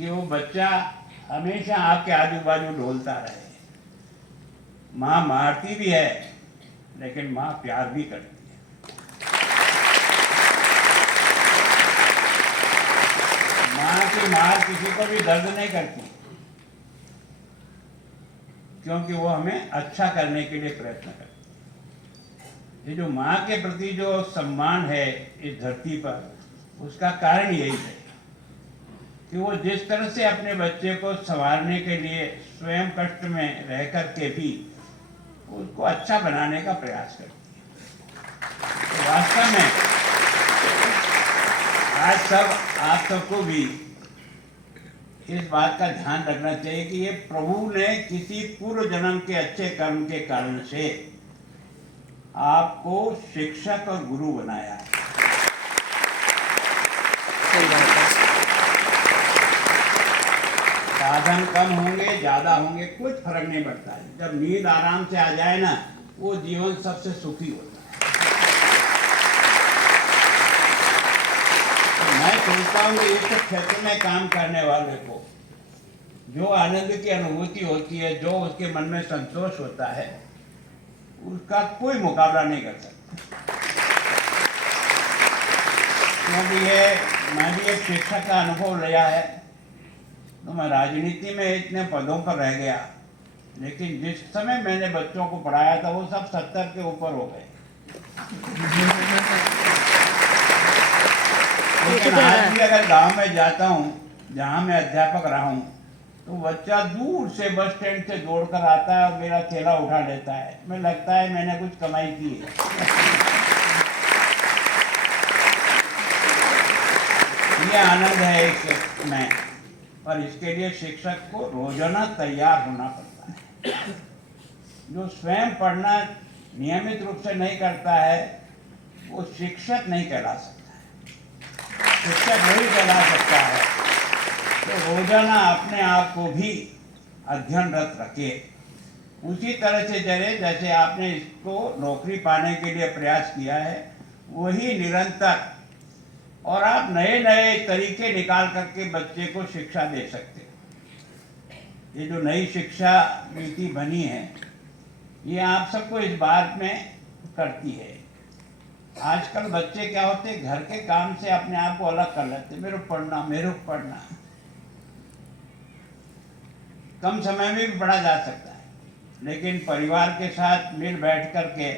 कि वो बच्चा हमेशा आपके आजू बाजू डोलता रहे। माँ मारती भी है, लेकिन माँ प्यार भी करती है। माँ की मार किसी को भी दर्द नहीं करती, क्योंकि वो हमें अच्छा करने के लिए प्रयत्न करती है। ये जो माँ के प्रति जो सम्मान है इस धरती पर, उसका कारण यही है कि वो जिस तरह से अपने बच्चे को संवारने के लिए स्वयं कष्ट में रह कर के भी उसको अच्छा बनाने का प्रयास करती है। तो वास्तव में आज आप सबको भी इस बात का ध्यान रखना चाहिए कि ये प्रभु ने किसी पूर्व जन्म के अच्छे कर्म के कारण से आपको शिक्षक और गुरु बनाया है। साधन कम होंगे ज्यादा होंगे कुछ फर्क नहीं पड़ता है। जब नींद आराम से आ जाए ना, वो जीवन सबसे सुखी होता है। तो मैं सोचता हूँ कि इस क्षेत्र में काम करने वाले को जो आनंद की अनुभूति होती है, जो उसके मन में संतोष होता है, उसका कोई मुकाबला नहीं कर सकता। क्योंकि मैं भी एक शिक्षक का अनुभव लिया है। तो मैं राजनीति में इतने पदों पर रह गया, लेकिन जिस समय मैंने बच्चों को पढ़ाया था वो सब 70 के ऊपर हो गए। लेकिन आज भी अगर गांव में जाता हूँ जहाँ मैं अध्यापक रहा हूँ, तो बच्चा दूर से बस स्टैंड से दौड़कर आता है और मेरा थैला उठा लेता है। मैं लगता है मैंने कुछ कमाई की है। ये आनंद है इसमें, और इसके लिए शिक्षक को रोजाना तैयार होना पड़ता है। जो स्वयं पढ़ना नियमित रूप से नहीं करता है, वो शिक्षक नहीं कहला सकता है। शिक्षक वही कहला सकता है तो रोजाना अपने आप को भी अध्ययनरत रखे, उसी तरह से चले जैसे आपने इसको नौकरी पाने के लिए प्रयास किया है, वही निरंतर। और आप नए नए तरीके निकाल करके बच्चे को शिक्षा दे सकते हैं। ये जो नई शिक्षा नीति बनी है, ये आप सबको इस बात में करती है। आजकल बच्चे क्या होते हैं, घर के काम से अपने आप को अलग कर लेते हैं। मेरे को पढ़ना। कम समय में भी पढ़ा जा सकता है, लेकिन परिवार के साथ मिल बैठ करके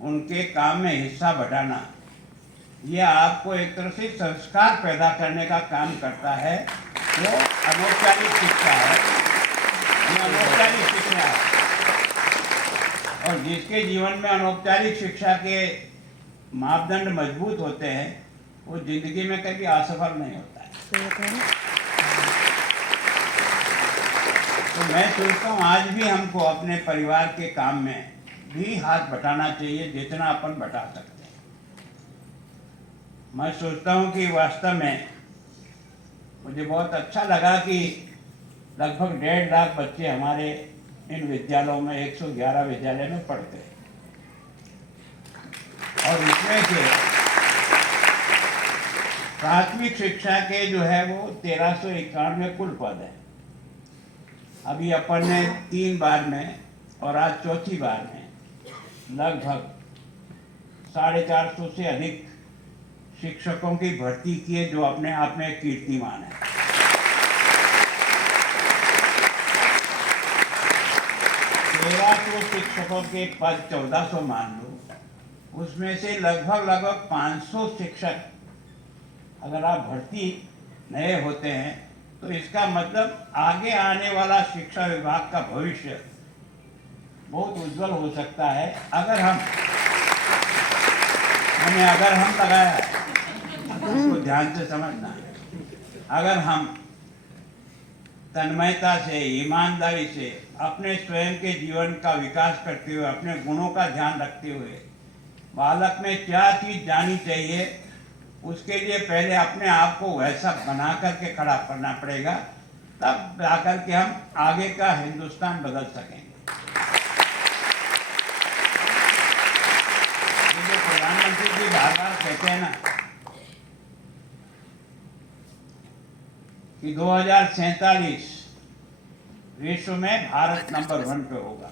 उनके काम में हिस्सा बटाना, यह आपको एक तरह से संस्कार पैदा करने का काम करता है। जो अनौपचारिक शिक्षा है, ये अनौपचारिक शिक्षा है। और जिसके जीवन में अनौपचारिक शिक्षा के मापदंड मजबूत होते हैं, वो जिंदगी में कभी असफल नहीं होता है। तो मैं सोचता हूँ आज भी हमको अपने परिवार के काम में भी हाथ बटाना चाहिए, जितना अपन बटा सकते हैं। मैं सोचता हूँ कि वास्तव में मुझे बहुत अच्छा लगा कि लगभग 1.5 लाख बच्चे हमारे इन विद्यालयों में 111 विद्यालय में पढ़ते हैं, और इसमें से प्राथमिक शिक्षा के जो है वो 1391 कुल पद है। अभी अपन ने 3 बार में और आज चौथी बार में लगभग 450 से अधिक शिक्षकों की भर्ती की है, जो अपने आप में कीर्तिमान है। शिक्षकों के पद 1400 मान लो, उसमें से लगभग 500 शिक्षक अगर आप भर्ती नए होते हैं, तो इसका मतलब आगे आने वाला शिक्षा विभाग का भविष्य बहुत उज्जवल हो सकता है। अगर हम लगाया, इसको ध्यान से समझना, अगर हम तन्मयता से, ईमानदारी से अपने स्वयं के जीवन का विकास करते हुए, अपने गुणों का ध्यान रखते हुए, बालक में क्या चीज जानी चाहिए, उसके लिए पहले अपने आप को वैसा बना करके खड़ा करना पड़ेगा, तब जाकर के हम आगे का हिंदुस्तान बदल सकेंगे। जो प्रधानमंत्री जी बार बार कहते हैं ना कि 2047 विश्व में भारत नंबर 1 पे होगा।